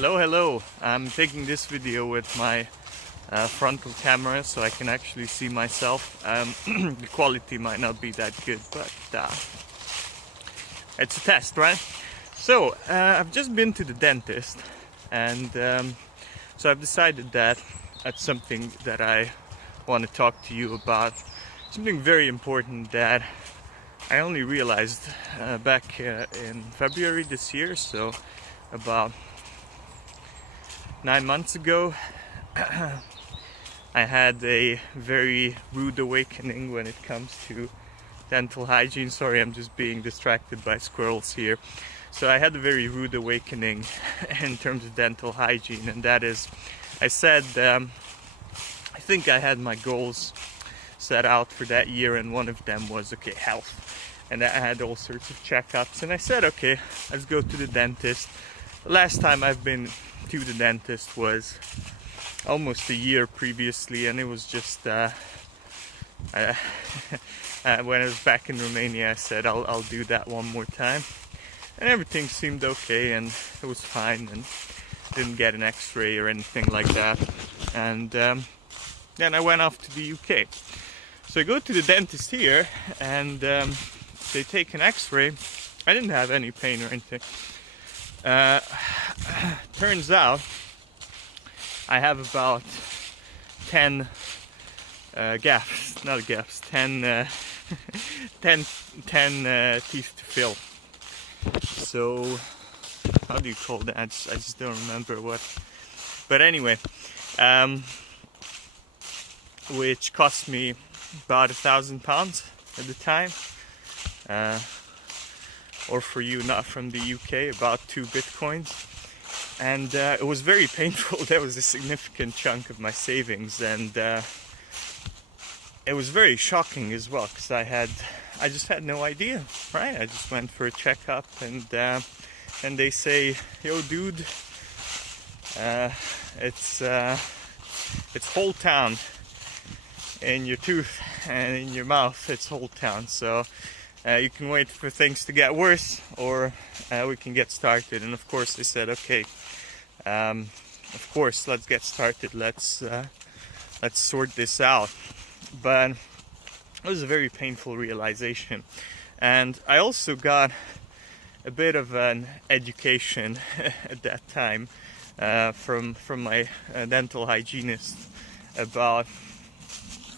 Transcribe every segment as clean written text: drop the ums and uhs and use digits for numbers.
Hello. I'm taking this video with my frontal camera so I can actually see myself. The quality might not be that good, but it's a test, right? So I've just been to the dentist, and so I've decided that that's something that I want to talk to you about. Something very important that I only realized back in February this year, so about 9 months ago. I had a very rude awakening when it comes to dental hygiene. Sorry, I'm just being distracted by squirrels here. So I had a very rude awakening in terms of dental hygiene, and that is, I said, I think I had my goals set out for that year, and one of them was, okay, health. And I had all sorts of checkups, and I said, okay, let's go to the dentist. The last time I've been to the dentist was almost a year previously, and it was just when I was back in Romania. I said I'll do that one more time, and everything seemed okay, and it was fine, and didn't get an x-ray or anything like that. And then I went off to the UK. So I go to the dentist here, and they take an x-ray. I didn't have any pain or anything. Turns out I have about 10 gaps, not gaps, 10 teeth to fill. So how do you call that? I just don't remember what. But anyway, which cost me about £1,000 at the time. Or for you not from the UK, about 2 bitcoins. And it was very painful. That was a significant chunk of my savings, and it was very shocking as well, because I just had no idea, right? I just went for a checkup, and they say, yo dude, it's whole town in your tooth and in your mouth. It's whole town, so you can wait for things to get worse, or we can get started. And of course they said, okay, of course, let's get started. Let's sort this out. But it was a very painful realization, and I also got a bit of an education at that time from my dental hygienist about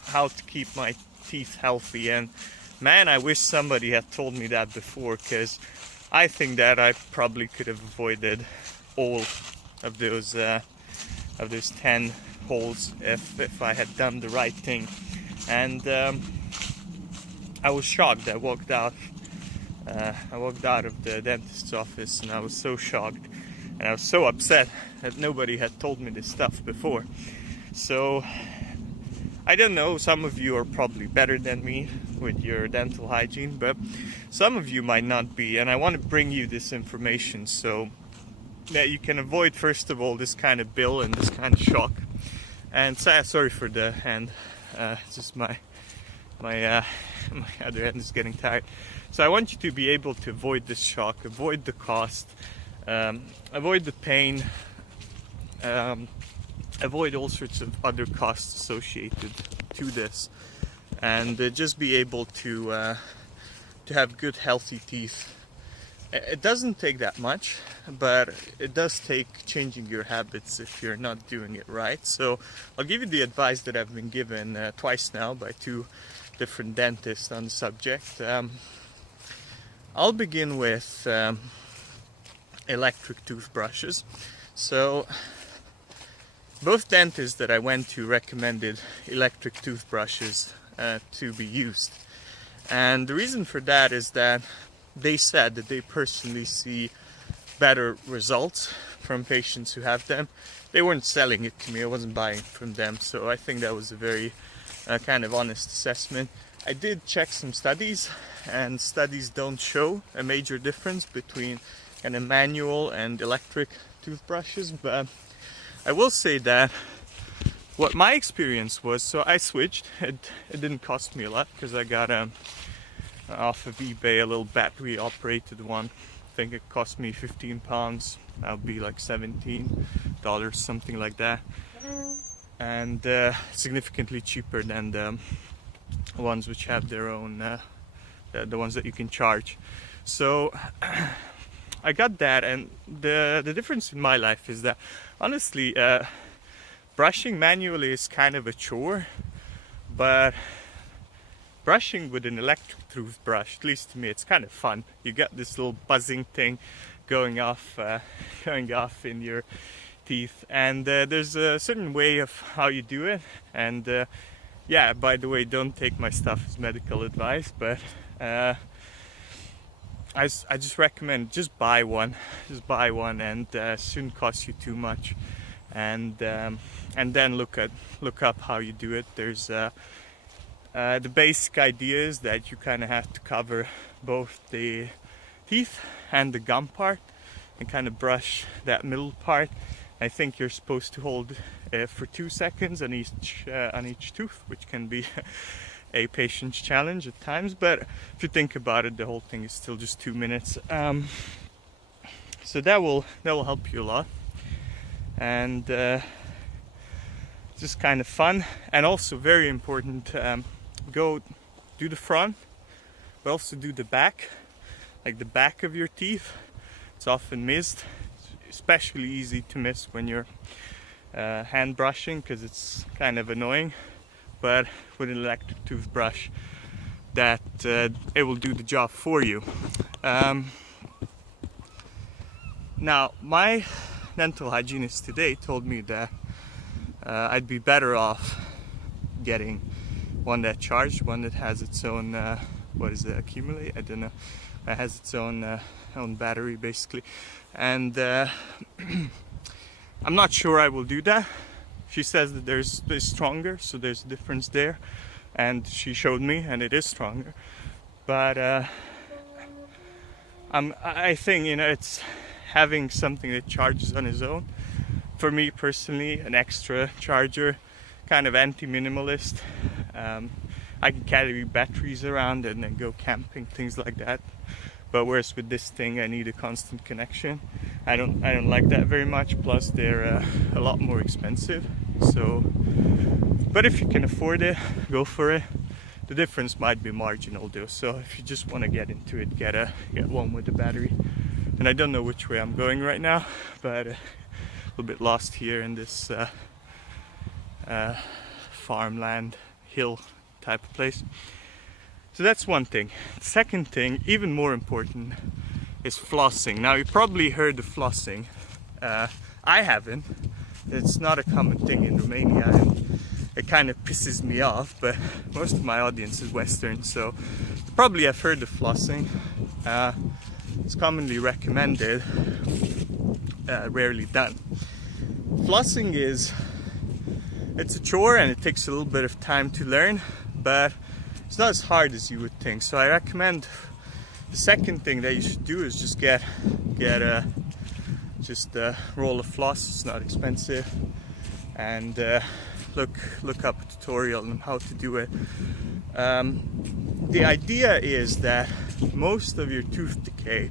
how to keep my teeth healthy. And man, I wish somebody had told me that before, because I think that I probably could have avoided all of those 10 holes if I had done the right thing. And I was shocked. I walked out of the dentist's office, and I was so shocked, and I was so upset that nobody had told me this stuff before. So I don't know, some of you are probably better than me with your dental hygiene, but some of you might not be, and I want to bring you this information so that you can avoid, first of all, this kind of bill and this kind of shock. And sorry for the hand, it's just my other hand is getting tired. So I want you to be able to avoid this shock, avoid the cost, avoid the pain, avoid all sorts of other costs associated to this, and just be able to have good, healthy teeth. It doesn't take that much, but it does take changing your habits if you're not doing it right. So I'll give you the advice that I've been given twice now by 2 different dentists on the subject. I'll begin with electric toothbrushes. So both dentists that I went to recommended electric toothbrushes to be used. And the reason for that is that they said that they personally see better results from patients who have them. They weren't selling it to me, I wasn't buying it from them, so I think that was a very kind of honest assessment. I did check some studies, and studies don't show a major difference between kind of manual and electric toothbrushes, but I will say that what my experience was, so I switched. It didn't cost me a lot, because I got off of eBay a little battery operated one, think it cost me £15. That would be like $17, something like that, and significantly cheaper than the ones which have their own, the ones that you can charge. So I got that, and the difference in my life is that honestly, brushing manually is kind of a chore, but brushing with an electric toothbrush, at least to me, it's kind of fun. You get this little buzzing thing going off in your teeth, and there's a certain way of how you do it. And yeah, by the way, don't take my stuff as medical advice, but I just recommend just buy one, and it shouldn't cost you too much. And then look up how you do it. There's the basic idea is that you kind of have to cover both the teeth and the gum part and kind of brush that middle part. I think you're supposed to hold for 2 seconds on each tooth, which can be a patience challenge at times, but if you think about it, the whole thing is still just 2 minutes. So that will help you a lot, and just kind of fun, and also very important. Go do the front, but also do the back, like the back of your teeth. It's often missed, it's especially easy to miss when you're hand brushing, because it's kind of annoying. But with an electric toothbrush, that it will do the job for you. Now, my dental hygienist today told me that I'd be better off getting one that charged, one that has its own accumulate, I don't know, it has its own battery basically, and I'm not sure I will do that. She says that there's stronger, so there's a difference there, and she showed me, and it is stronger. But I think, you know, it's having something that charges on its own. For me personally, an extra charger, kind of anti-minimalist. I can carry batteries around and then go camping, things like that. But whereas with this thing, I need a constant connection. I don't like that very much. Plus, they're a lot more expensive. So, but if you can afford it, go for it. The difference might be marginal though. So if you just want to get into it, get one with a battery. And I don't know which way I'm going right now, but a little bit lost here in this farmland hill type of place. So that's one thing. The second thing, even more important, is flossing. Now you probably heard of flossing. I haven't. It's not a common thing in Romania, and it kind of pisses me off, but most of my audience is Western, so you probably have heard of flossing. It's commonly recommended, rarely done. Flossing it's a chore, and it takes a little bit of time to learn, but it's not as hard as you would think. So I recommend the second thing that you should do is just get a roll of floss. It's not expensive, and look up a tutorial on how to do it. The idea is that most of your tooth decay,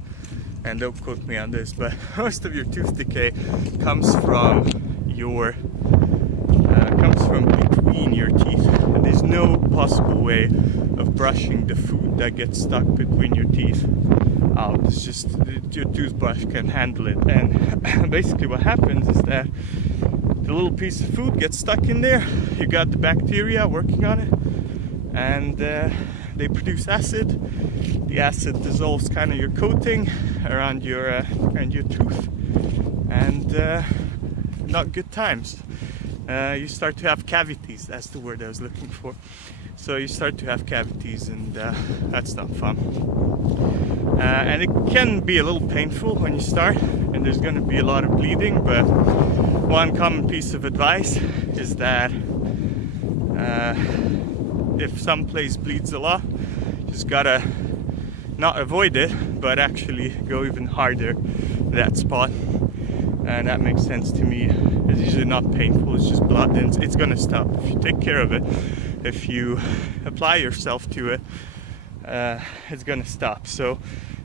and don't quote me on this, but most of your tooth decay comes from between your teeth. And there's no possible way of brushing the food that gets stuck between your teeth out. It's just your toothbrush can handle it, and basically what happens is that the little piece of food gets stuck in there. You got the bacteria working on it, and they produce acid. The acid dissolves kind of your coating around your tooth, and not good times. You start to have cavities. That's the word I was looking for. So you start to have cavities, and that's not fun. And it can be a little painful when you start, and there's going to be a lot of bleeding. But one common piece of advice is that if some place bleeds a lot, you just gotta not avoid it, but actually go even harder at that spot. And that makes sense to me. It's usually not painful, it's just blood, and it's gonna stop if you take care of it. If you apply yourself to it, it's gonna stop. So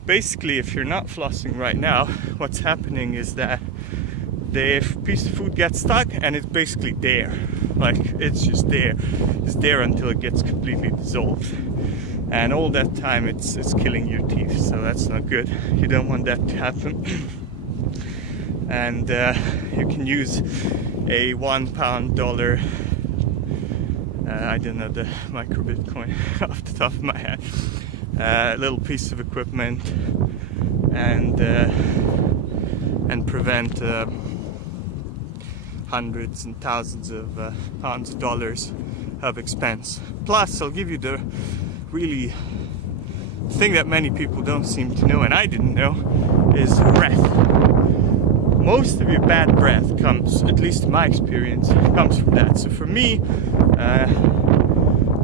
basically, if you're not flossing right now, what's happening is that the piece of food gets stuck and it's basically there. Like, it's just there. It's there until it gets completely dissolved. And all that time it's killing your teeth, so that's not good. You don't want that to happen. And you can use a $1 I don't know the micro Bitcoin off the top of my head, little piece of equipment, and prevent hundreds and thousands of pounds of dollars of expense. Plus, I'll give you the really thing that many people don't seem to know, and I didn't know, is breath. Most of your bad breath comes, at least in my experience, comes from that. So for me,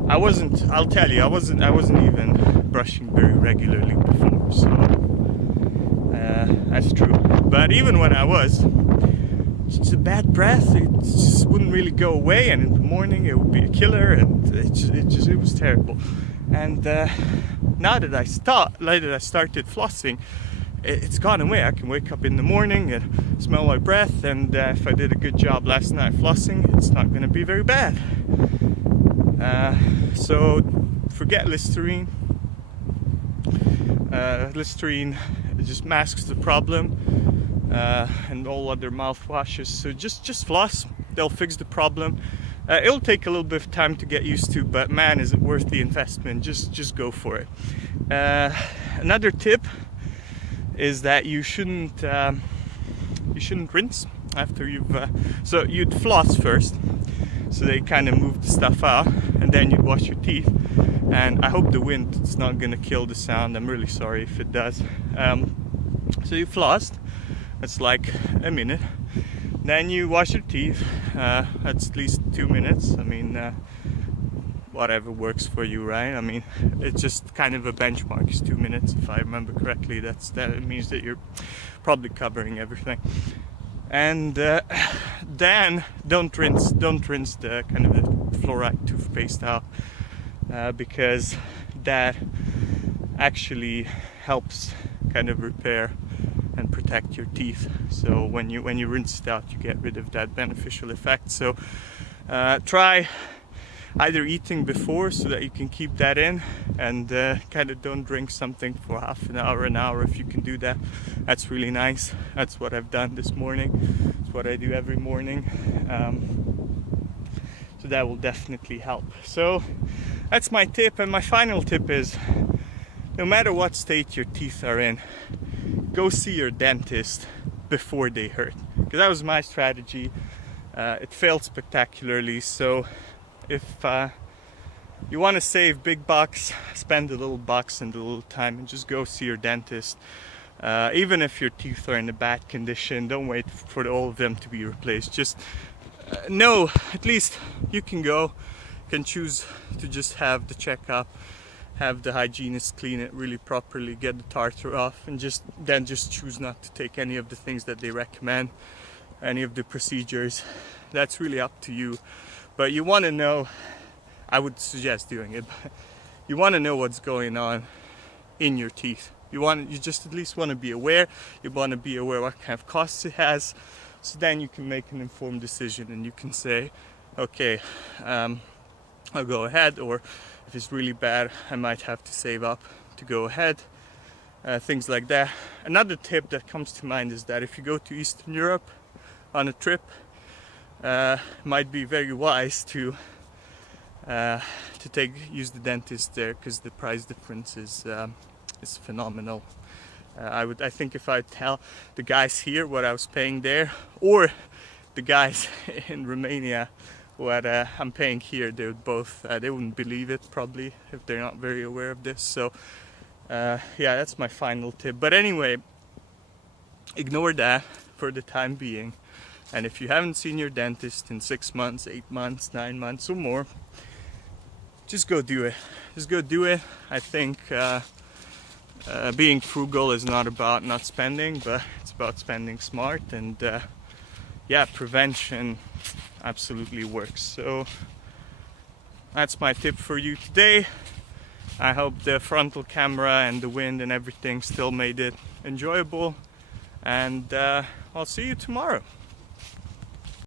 I'll tell you, I wasn't even brushing very regularly before, so that's true. But even when I was, it's a bad breath, it just wouldn't really go away, and in the morning it would be a killer, and it was terrible. And now that I started flossing, it's gone away. I can wake up in the morning and smell my breath, and if I did a good job last night flossing, it's not going to be very bad. So forget Listerine. Listerine just masks the problem, and all other mouthwashes. So just floss. They'll fix the problem. It'll take a little bit of time to get used to, but man, is it worth the investment. Just go for it. Another tip is that you shouldn't rinse after you've so you'd floss first, so they kind of move the stuff out, and then you'd wash your teeth. And I hope the wind is not going to kill the sound. I'm really sorry if it does. So you flossed, that's like a minute, then you wash your teeth, that's at least 2 minutes. I mean, whatever works for you, right? I mean, it's just kind of a benchmark. It's 2 minutes, if I remember correctly. That means that you're probably covering everything. And then don't rinse the kind of the fluoride toothpaste out, because that actually helps kind of repair and protect your teeth. So when you rinse it out, you get rid of that beneficial effect. So try either eating before, so that you can keep that in, and kind of don't drink something for half an hour if you can do that. That's really nice. That's what I've done this morning. It's what I do every morning. So that will definitely help. So that's my tip. And my final tip is, no matter what state your teeth are in, go see your dentist before they hurt, because that was my strategy. It failed spectacularly. So if you want to save big bucks, spend a little bucks and a little time and just go see your dentist. Even if your teeth are in a bad condition, don't wait for all of them to be replaced. Just know, at least you can choose to just have the checkup, have the hygienist clean it really properly, get the tartar off, and just choose not to take any of the things that they recommend, any of the procedures. That's really up to you. But you want to know, I would suggest doing it, but you want to know what's going on in your teeth. You just at least want to be aware. You want to be aware what kind of costs it has, so then you can make an informed decision, and you can say, okay, I'll go ahead, or if it's really bad, I might have to save up to go ahead. Things like that. Another tip that comes to mind is that if you go to Eastern Europe on a trip, might be very wise to use the dentist there, because the price difference is phenomenal. I think if I tell the guys here what I was paying there, or the guys in Romania what I'm paying here, they would both they wouldn't believe it probably if they're not very aware of this. So yeah, that's my final tip. But anyway, ignore that for the time being. And if you haven't seen your dentist in 6 months, 8 months, 9 months or more, just go do it. Just go do it. I think being frugal is not about not spending, but it's about spending smart. And yeah, prevention absolutely works. So that's my tip for you today. I hope the frontal camera and the wind and everything still made it enjoyable, and I'll see you tomorrow.